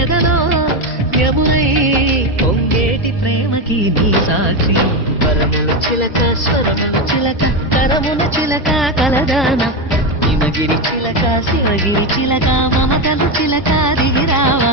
ఎదలో యమునై పొంగేటి ప్రేమకి నీ సాక్షి పరముల చిలక స్వరముల చిలక కరముల చిలక కలదాన హిమగిరి చిలక శివగిరి చిలక మమతలు చిలక దిగిరావా